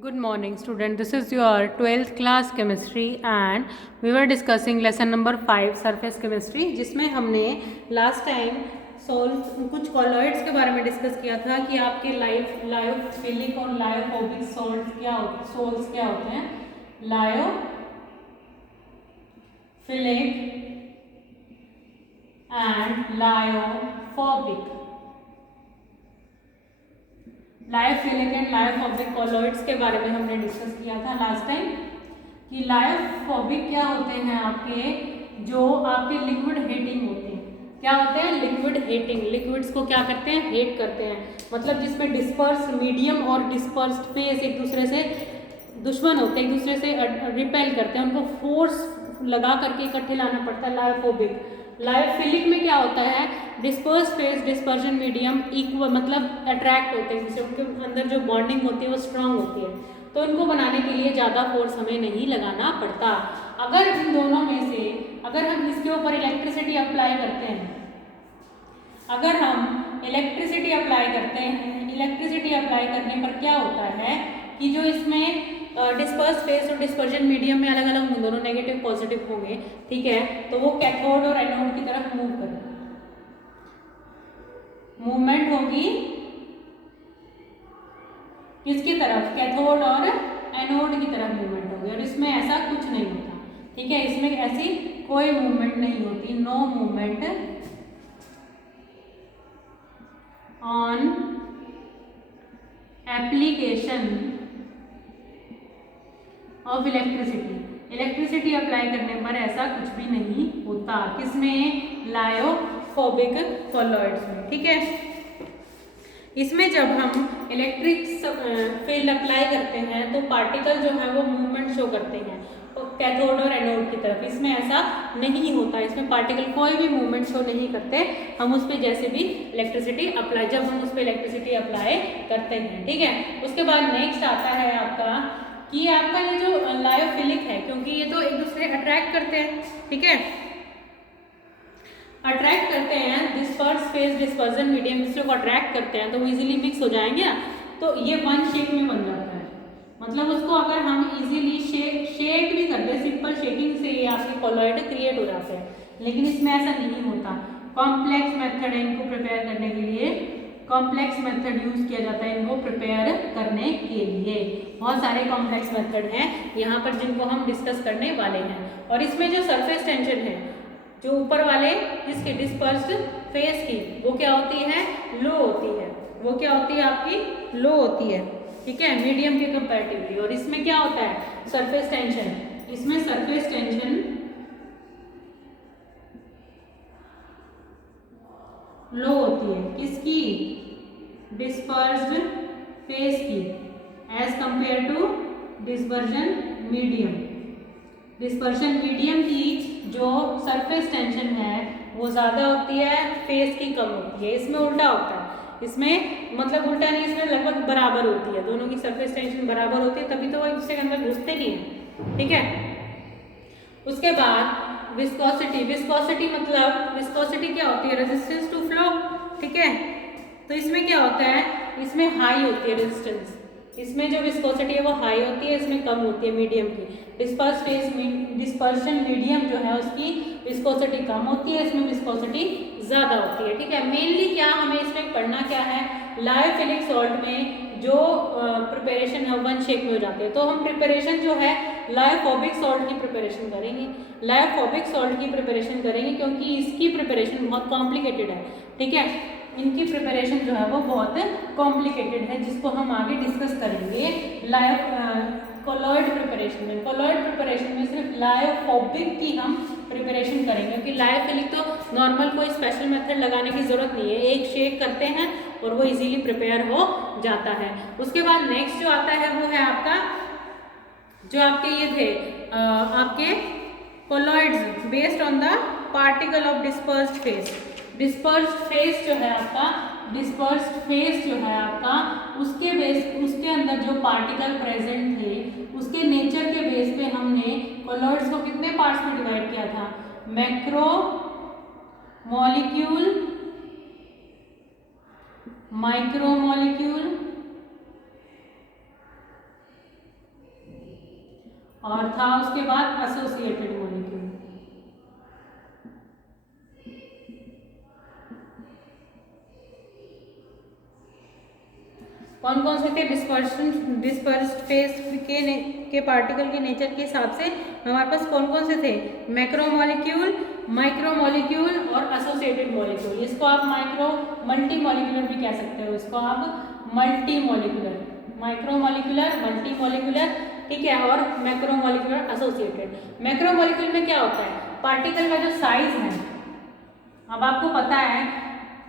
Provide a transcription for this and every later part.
Good morning student, this is your 12th class chemistry and we were discussing lesson number 5 surface chemistry जिसमें हमने last time कुछ colloids के बारे में discuss किया था कि आपके लायोफिलिक और लायोफोबिक सॉल्ट क्या होते हैं। Lyophilic and lyophilic and lyophobic colloids के बारे में हमने डिस्कस किया था लास्ट टाइम कि लायोफोबिक क्या होते हैं आपके जो आपके लिक्विड हेटिंग होते हैं। क्या होते हैं? Liquid hating. लिक्विड्स को क्या करते हैं? हेट करते हैं। मतलब जिसमें डिस्पर्स मीडियम और डिस्पर्स्ड फेस एक दूसरे से दुश्मन होते हैं, एक दूसरे से रिपेल करते हैं, उनको फोर्स लगा करके इकट्ठे लाना पड़ता है। लायोफोबिक। लायोफिलिक में क्या होता है? Disperse phase dispersion medium equal मतलब अट्रैक्ट होते हैं, जिससे उनके अंदर जो बॉन्डिंग होती है वो स्ट्रांग होती है, तो इनको बनाने के लिए ज़्यादा फोर्स हमें नहीं लगाना पड़ता। अगर इन दोनों में से अगर हम इसके ऊपर इलेक्ट्रिसिटी अप्लाई करते हैं, इलेक्ट्रिसिटी अप्लाई करने पर क्या होता है कि जो इसमें डिस्पर्स फेस और डिस्पर्जन मीडियम में अलग अलग दोनों नेगेटिव पॉजिटिव होंगे, ठीक है, तो वो कैथोड और एनोड की तरफ मूव करेंगे। मूवमेंट होगी किसकी तरफ? कैथोड और एनोड की तरफ मूवमेंट होगी, और इसमें ऐसा कुछ नहीं होता, ठीक है, इसमें ऐसी कोई मूवमेंट नहीं होती। No movement on application of electricity apply करने पर ऐसा कुछ भी नहीं होता। किसमें? लायोफोबिक कॉलोइड्स में, ठीक है। इसमें जब हम इलेक्ट्रिक फील्ड अप्लाई करते हैं तो पार्टिकल जो है वो मूवमेंट शो करते हैं कैथोड और एनोड की तरफ। इसमें ऐसा नहीं होता, इसमें पार्टिकल कोई भी मूवमेंट शो नहीं करते। हम उस पर जैसे भी इलेक्ट्रिसिटी अप्लाई करते हैं, ठीक है। उसके बाद नेक्स्ट आता है आपका कि आपका ये जो लायोफिलिक है, क्योंकि ये तो एक दूसरे अट्रैक्ट करते हैं, ठीक है, अट्रैक्ट करते हैं, डिस्पर्स फेस डिस्पर्जन मीडियम दूसरे को अट्रैक्ट करते हैं, तो वो इजीली मिक्स हो जाएंगे ना, तो ये वन शेप में बन जाता है। मतलब उसको अगर हम इजीली शेक भी करते हैं, सिंपल शेकिंग से ये आपके कॉलोइड क्रिएट हो जाते हैं, लेकिन इसमें ऐसा नहीं होता। कॉम्प्लेक्स मेथड है इनको प्रिपेयर करने के लिए, कॉम्प्लेक्स मेथड यूज किया जाता है इनको प्रिपेयर करने के लिए। बहुत सारे कॉम्प्लेक्स मेथड हैं यहाँ पर जिनको हम डिस्कस करने वाले हैं। और इसमें जो सरफेस टेंशन है, जो ऊपर वाले जिसके डिस्पर्स्ड फेस की, वो क्या होती है? लो होती है। वो क्या होती है? आपकी लो होती है, ठीक है, मीडियम के कंपैरेटिवली। और इसमें क्या होता है? Surface tension. इसमें सरफेस टेंशन लो होती है। किसकी? डिस्पर्स्ड फेस की, as compare to dispersion medium. Dispersion medium की जो सरफेस टेंशन है वो ज़्यादा होती है, फेस की कम होती है। इसमें उल्टा होता है, इसमें मतलब उल्टा नहीं, इसमें लगभग बराबर होती है, दोनों की सरफेस टेंशन बराबर होती है, तभी तो वो एक दूसरे के अंदर घुसते नहीं है, ठीक है। उसके बाद विस्कोसिटी मतलब विस्कोसिटी क्या होती है? रेजिस्टेंस टू फ्लो, ठीक है। तो इसमें क्या होता है? इसमें हाई होती है रेजिस्टेंस, इसमें जो विस्कोसिटी है वो हाई होती है, इसमें कम होती है मीडियम की। डिस्पर्शन मीडियम जो है उसकी विस्कोसिटी कम होती है, इसमें विस्कोसिटी ज़्यादा होती है, ठीक है। मेनली क्या हमें इसमें पढ़ना क्या है? लायोफिलिक सॉल्ट में जो प्रिपरेशन है वन शेप में हो जाते हैं, तो हम प्रिपरेशन जो है लायोफोबिक सॉल्ट की प्रिपरेशन करेंगे। लायोफोबिक सॉल्ट की प्रिपरेशन करेंगे क्योंकि इसकी प्रिपरेशन बहुत कॉम्प्लिकेटेड है, ठीक है। इनकी प्रिपरेशन जो है वो बहुत कॉम्प्लिकेटेड है, जिसको हम आगे डिस्कस करेंगे कॉलोइड प्रिपरेशन में। कॉलोइड प्रिपरेशन में सिर्फ लायोफोबिक की हम प्रिपरेशन करेंगे, क्योंकि लायोफिलिक तो नॉर्मल कोई स्पेशल मेथड लगाने की जरूरत नहीं है, एक शेक करते हैं और वो इजीली प्रिपेयर हो जाता है। उसके बाद नेक्स्ट जो आता है वो है आपका जो आपके ये थे आपके colloids based on the particle of dispersed phase. Dispersed phase जो है आपका उसके अंदर जो पार्टिकल प्रेजेंट थे उसके नेचर के बेस पे हमने कॉलोइड्स को कितने पार्ट्स में डिवाइड किया था? मैक्रो मॉलिक्यूल, माइक्रो मॉलिक्यूल और था उसके बाद एसोसिएटेड मॉलिक्यूल। कौन कौन से थे? डिस्पर्स्ड फेज के पार्टिकल के नेचर के हिसाब से हमारे पास कौन कौन से थे? मैक्रोमोलिक्यूल, माइक्रोमोलिक्यूल और एसोसिएटेड मॉलिक्यूल। इसको आप मल्टी मॉलिक्यूलर भी कह सकते हो, इसको आप मल्टी मॉलिक्यूलर, माइक्रोमोलिक्यूलर, मल्टी मॉलिक्यूलर, ठीक है, और मैक्रोमोलिक्यूलर, एसोसिएटेड। मैक्रोमोलिक्यूल में क्या होता है? पार्टिकल का जो साइज है, अब आपको पता है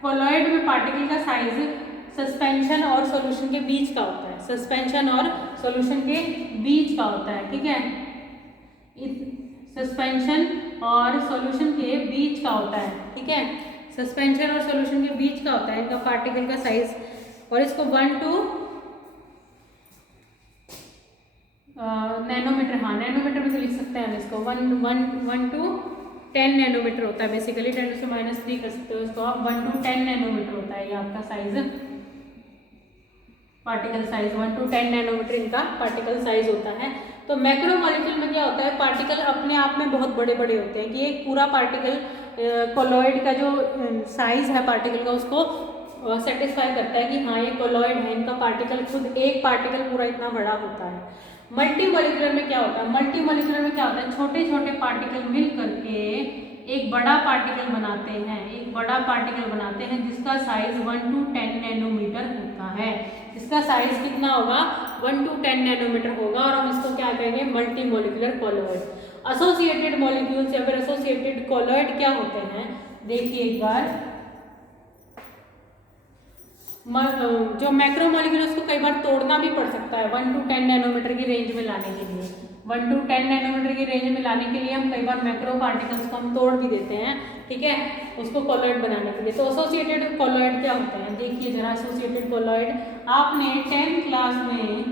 कोलॉइड में पार्टिकल का साइज सस्पेंशन और सॉल्यूशन के बीच का होता है, सस्पेंशन और सॉल्यूशन के बीच का होता है, ठीक है, सस्पेंशन और सॉल्यूशन के बीच का होता है, ठीक है, सस्पेंशन और सॉल्यूशन के बीच का होता है इनका पार्टिकल का साइज। और इसको 1 to नैनोमीटर, हाँ नैनोमीटर में तो लिख सकते हैं हम इसको, 1 to 10 नैनोमीटर होता है बेसिकली, 10⁻³ कर सकते हो इसको आप, 1 to 10 नैनोमीटर होता है ये आपका size, particle size 1 to 10 nanometre इनका पार्टिकल साइज होता है। तो मैक्रोमोलिक्यूल में क्या होता है? पार्टिकल अपने आप में बहुत बड़े बड़े होते हैं कि एक पूरा पार्टिकल कोलॉइड का जो साइज है पार्टिकल का उसको सेटिस्फाई करता है कि हाँ ये कोलॉइड है, इनका पार्टिकल खुद एक पार्टिकल पूरा इतना बड़ा होता है। मल्टी मॉलिक्यूलर में क्या होता है? मल्टी मॉलिक्यूलर में क्या होता है? छोटे छोटे पार्टिकल मिल करके एक बड़ा पार्टिकल बनाते हैं, एक बड़ा पार्टिकल बनाते हैं जिसका साइज 1 to 10 नैनोमीटर होता है। इसका साइज कितना होगा? 1 to 10 नैनोमीटर होगा और हम इसको क्या कहेंगे? Multi molecular colloid. Associated molecules या फिर एसोसिएटेड कोलॉइड क्या होते हैं? देखिए एक बार, जो मैक्रोमोलिक्यूल उसको कई बार तोड़ना भी पड़ सकता है 1 to 10 नैनोमीटर की रेंज में लाने के लिए। 1 to 10 नैनोमीटर की रेंज में लाने के लिए हम कई बार मैक्रो पार्टिकल्स को हम तोड़ भी देते हैं, ठीक है, उसको कोलॉइड बनाने के लिए। तो एसोसिएटेड कोलॉइड क्या होता है? देखिए जरा, एसोसिएटेड कोलॉइड आपने 10th क्लास में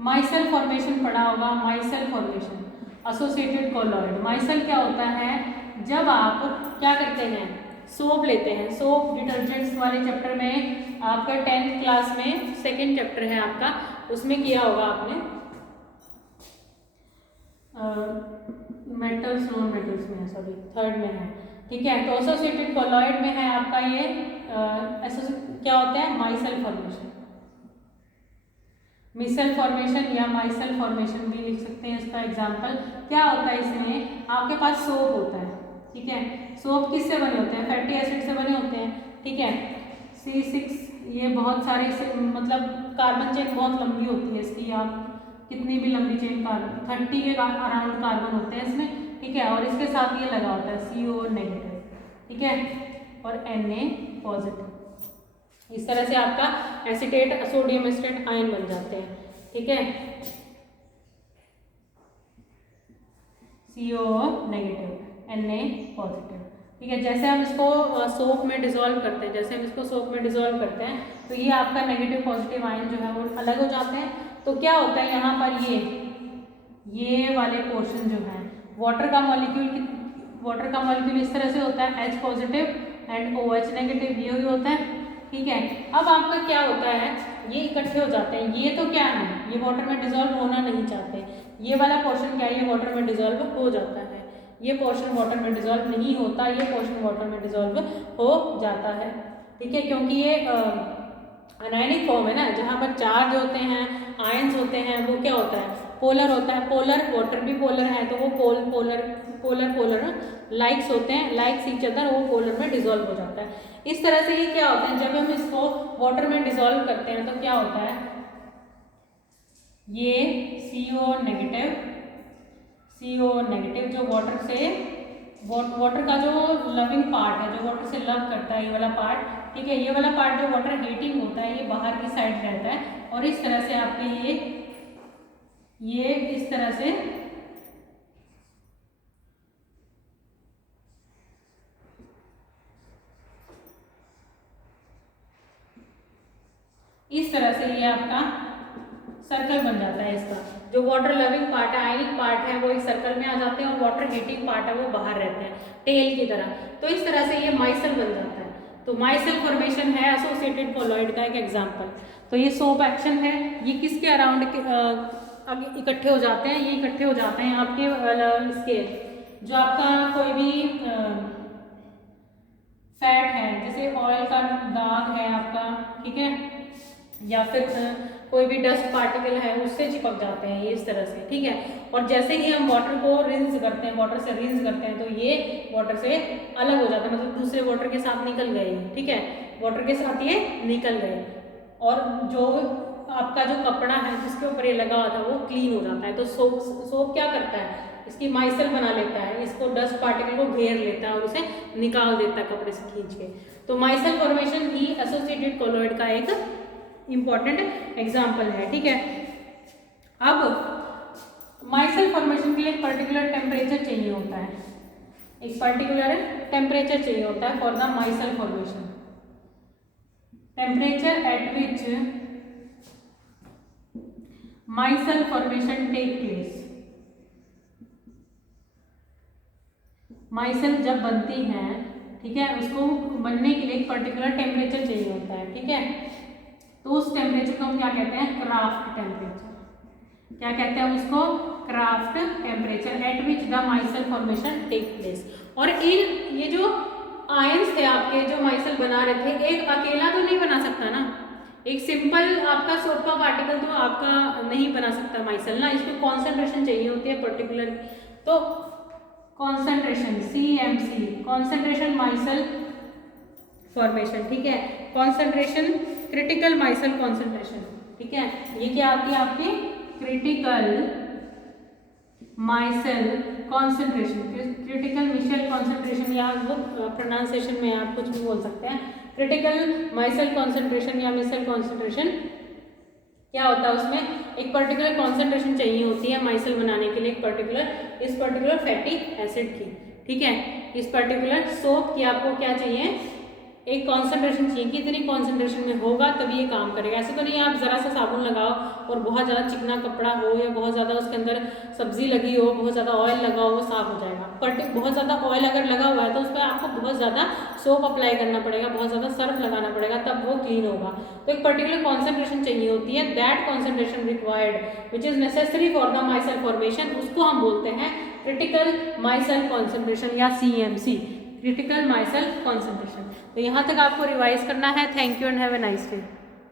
माइसेल फॉर्मेशन पढ़ा होगा, myself formation, associated colloid. Myself क्या होता है? जब आप क्या करते हैं? सोप लेते हैं, सोप डिटर्जेंट्स वाले चैप्टर में आपका 10th क्लास में सेकेंड चैप्टर है आपका, उसमें किया होगा आपने, मेटल्स नॉन मेटल्स में है, सॉरी 3rd में है, ठीक है। तो एसोसिएटेड कोलॉइड में है आपका ये क्या होता है? माइसेल फॉर्मेशन, मिसेल फॉर्मेशन या माइसेल फॉर्मेशन भी लिख सकते हैं इसका एग्जाम्पल। क्या होता है इसमें? आपके पास सोप होता है, ठीक है, सोप किससे बने होते हैं? फैटी एसिड से बने होते हैं, ठीक है, C6, ये बहुत सारे मतलब कार्बन चेन बहुत लंबी होती है इसकी, आप कितनी भी लंबी चेन कार्बन 30 के अराउंड कार्बन होते हैं इसमें, ठीक है, और इसके साथ ये लगा होता है CO नेगेटिव, ठीक है, और Na पॉजिटिव। इस तरह से आपका एसीटेट, सोडियम एसीटेट आयन बन जाते हैं, ठीक है, CO नेगेटिव, Na पॉजिटिव, ठीक है। जैसे हम इसको सोप में डिसॉल्व करते हैं, जैसे हम इसको सोप में डिसॉल्व करते हैं तो ये आपका नेगेटिव पॉजिटिव आयन जो है वो अलग हो जाते हैं। तो क्या होता है यहाँ पर? ये वाले पोर्शन जो है वाटर का मॉलिक्यूल इस तरह से होता है, H positive and OH negative, ये भी होता है, ठीक है। अब आपका क्या होता है? ये इकट्ठे हो जाते हैं, ये तो क्या है? ये वाटर में डिसॉल्व होना नहीं चाहते, ये वाला पोर्शन क्या है? ये वाटर में डिसॉल्व हो जाता है, ये पोर्शन वाटर में डिसॉल्व नहीं होता, ये पोर्शन वाटर में डिसॉल्व हो जाता है, ठीक है, क्योंकि ये अनायनिक फॉर्म है ना, जहाँ पर चार्ज होते हैं, आयंस होते हैं, वो क्या होता है? पोलर होता है। पोलर, वाटर भी पोलर है तो वो पोलर लाइक्स होते हैं, लाइक्स ईच अदर, वो पोलर में डिसॉल्व हो जाता है। इस तरह से ये क्या होता है? जब हम इसको वाटर में डिसॉल्व करते हैं तो क्या होता है? ये CO नेगेटिव जो वाटर का जो लविंग पार्ट है, जो वाटर से लव करता है, ये वाला पार्ट, ठीक है, ये वाला पार्ट जो वाटर हीटिंग होता है ये बाहर की साइड रहता है और इस तरह से आपके ये इस तरह से ये आपका सर्कल बन जाता है। इसका जो वाटर लविंग पार्ट है, आयनिक पार्ट है, वो एक सर्कल में आ जाते हैं और वाटर हीटिंग पार्ट है वो बाहर रहते हैं टेल की तरह। तो इस तरह से ये माइसेल बन जाता है। तो माइसेल फॉर्मेशन है एसोसिएटेड कोलॉइड का एक एग्जांपल। तो ये सोप एक्शन है, ये किसके अराउंड आगे इकट्ठे हो जाते हैं, ये इकट्ठे हो जाते हैं आपके इसके जो आपका कोई भी फैट है, जैसे ऑयल का दाग है आपका, ठीक है, या फिर कोई भी डस्ट पार्टिकल है उससे चिपक जाते हैं ये इस तरह से, ठीक है। और जैसे ही हम वाटर को रिंस करते हैं, वाटर से रिंस करते हैं, तो ये वाटर से अलग हो जाता है, मतलब दूसरे वाटर के साथ निकल गए, ठीक है, वाटर के साथ ये निकल गए। और जो आपका जो कपड़ा है जिसके ऊपर ये लगा हुआ था वो क्लीन हो जाता है। तो सोप क्या करता है, इसकी माइसल बना लेता है, इसको डस्ट पार्टिकल को घेर लेता है और उसे निकाल देता है कपड़े से खींच के। तो माइसल फॉर्मेशन ही एसोसिएटेड कोलॉइड का एक इंपॉर्टेंट एग्जाम्पल है, ठीक है। अब माइसल फॉर्मेशन के लिए एक पर्टिकुलर टेम्परेचर चाहिए होता है, एक पर्टिकुलर टेम्परेचर चाहिए होता है for the micelle formation. Temperature at which micelle formation take place. Micelle जब बनती है, ठीक है, उसको बनने के लिए एक पर्टिकुलर टेम्परेचर चाहिए होता है, ठीक है। तो उस टेम्परेचर को हम क्या कहते हैं, क्राफ्ट टेम्परेचर। क्या कहते हैं उसको, Krafft temperature at which the micelle formation take place. और इन ये जो आयंस थे आपके जो माइसल बना रहे थे, एक अकेला तो नहीं बना सकता ना, एक सिंपल आपका सोप का पार्टिकल तो आपका नहीं बना सकता माइसल ना, इसको कॉन्सेंट्रेशन चाहिए होती है पर्टिकुलर। तो concentration CMC, concentration micelle formation, ठीक है, कॉन्सेंट्रेशन क्रिटिकल माइसल कॉन्सेंट्रेशन, ठीक है। ये क्या आती है आपकी, critical micelle concentration, critical micelle concentration, या वो प्रोनाउंसिएशन में आप कुछ भी बोल सकते हैं। क्रिटिकल माइसल कॉन्सेंट्रेशन या मिशेल कॉन्सेंट्रेशन क्या होता है, उसमें एक पर्टिकुलर कॉन्सेंट्रेशन चाहिए होती है माइसल बनाने के लिए, एक पर्टिकुलर इस पर्टिकुलर फैटी एसिड की, ठीक है। इस पर्टिकुलर सोप की आपको क्या चाहिए, एक कॉन्सेंट्रेशन चाहिए कि इतनी कॉन्सेंट्रेशन में होगा तभी ये काम करेगा। ऐसे तो नहीं आप ज़रा सा साबुन लगाओ और बहुत ज़्यादा चिकना कपड़ा हो या बहुत ज़्यादा उसके अंदर सब्जी लगी हो, बहुत ज़्यादा ऑयल लगा हो, वो साफ हो जाएगा। बहुत ज़्यादा ऑयल अगर लगा हुआ है तो उस पर आपको बहुत ज़्यादा सोप अप्लाई करना पड़ेगा, बहुत ज़्यादा सर्फ लगाना पड़ेगा, तब वो क्लीन होगा। तो एक पर्टिकुलर कॉन्सेंट्रेशन चाहिए होती है, that concentration required which is necessary for the micelle formation, उसको हम बोलते हैं क्रिटिकल माइसल कॉन्सेंट्रेशन या CMC, क्रिटिकल माइसल कॉन्सेंट्रेशन। तो यहाँ तक आपको रिवाइज करना है। Thank you and have a nice day.